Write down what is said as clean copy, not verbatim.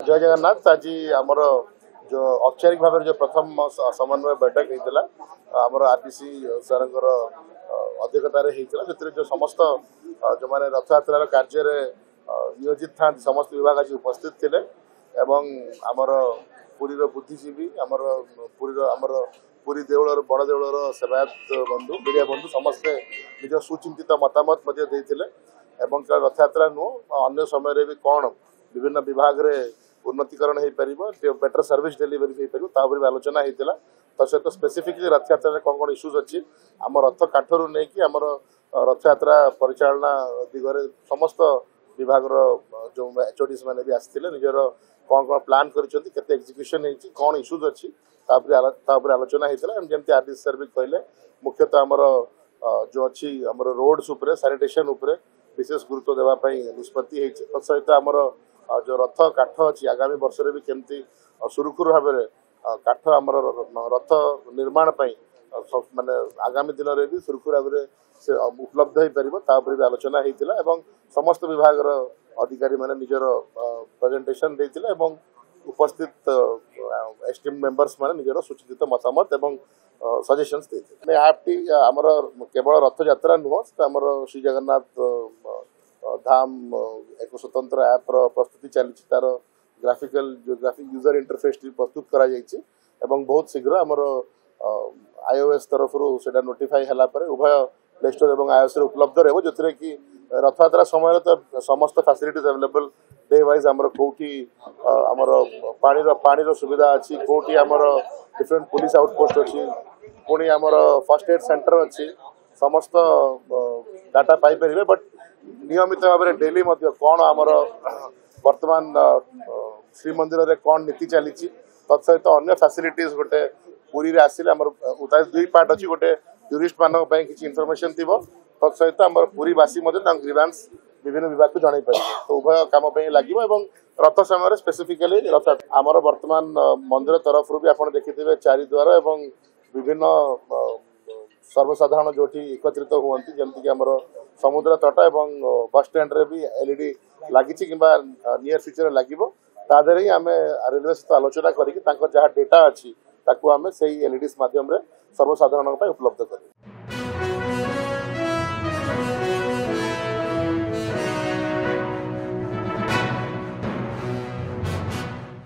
जय जगन्नाथ। आज आमर जो औपचारिक भाव जो प्रथम समन्वय बैठक होता आमर आरडीसी सर अध्यक्षतार होता जो समस्त जो मैंने रथ यात्रा कार्य नियोजित था समस्त विभाग आज उपस्थित थे एवं आमर पुरी बुद्धिजीवी आमर पुरी देवल बड़ देवल सेवायत बंधु मीडिया बंधु समस्ते निज सुचिंतित मतामत देते रथ यात्रा नुह अन्य समय भी कौन विभिन्न विभाग रे उन्नतीकरण हो पार बेटर सर्विस डेलीवरी हो पार भी आलोचना होता सहित स्पेसिफिकली रथ यात्रा कौन कौन इश्यूज अच्छी आम रथ काठर नहीं कि आमर रथ यात्रा परिचालना दिगरे समस्त विभाग जो एचओडीस मैंने भी आसते निजर कौन कौन प्लान करते एक्जिक्यूशन होती कौन इश्यूज अच्छी आलोचना होता जमी आरडीसी सर भी कहले मुख्यतः आमर जो अच्छी आमर रोड्स उपरे सैनिटेशन उपरे विशेष गुरुत्व देवाई निष्पत्ति सहित आमर जो रथ काठ अच्छी आगामी वर्ष भी केमती सुरुखुरु भाव में काठ आमर रथ निर्माण माने आगामी दिन में भी सुरुखुरु भाव से उपलब्ध हो पार भी आलोचना होता समस्त विभाग अधिकारी मैंने निजर प्रेजेंटेशन देते उपस्थित एसटीएम मेंबर्स माने निजर सुचिंतित मतामत एवं सजेशंस देते ऐपटी आमर केवल रथ यात्रा नुह आमर श्री जगन्नाथ धाम एक स्वतंत्र ऐप प्रस्तुति चली तार ग्राफिकल ग्राफिक यूजर इंटरफेस प्रस्तुत करा जायछि एवं बहुत शीघ्र आमर iOS तरफ से नोटिफाई है उभय प्ले स्टोर और iOS उपलब्ध रहो जो कि रथ यात्रा समय तो समस्त फैसिलिटीज अवेलेबल डे वाइज आमर कोठी आमर पानी सुविधा अच्छी कोठी आमर डिफरेंट पुलिस आउटपोस्ट अच्छी पुणी आमर फर्स्ट एड सेंटर अच्छी समस्त डाटा पाई परिबे बट नियमित भाव में डेली कौन आमर वर्तमान श्रीमंदिर रे कौन नीति चली तत्सहित अन्य फैसिलिटीज गोटे पूरी आसिले आमर दुई पार्ट अच्छी गोटे टूरिस्ट मान किसी इनफर्मेशन थी तत्सहित आमर पूरीवासी ग्रीवांस विभिन्न विभाग को जन पारे तो उभय कम लगे रथ समय स्पेसिफिकली रथ आमर वर्तमान मंदिर तरफ भी आप देखिथे चारिद्वार एवं विभिन्न सर्वसाधारण जो एकत्रित हुई जमीक आमर समुद्र तट एवं बस स्टैंड रे भी एलईडी लगी कि नियर फ्यूचर लगे तादे ही आम रेलवे सहित आलोचना करें डेटा अच्छी आम से एलईडी माध्यम सर्वसाधारण उपलब्ध करें।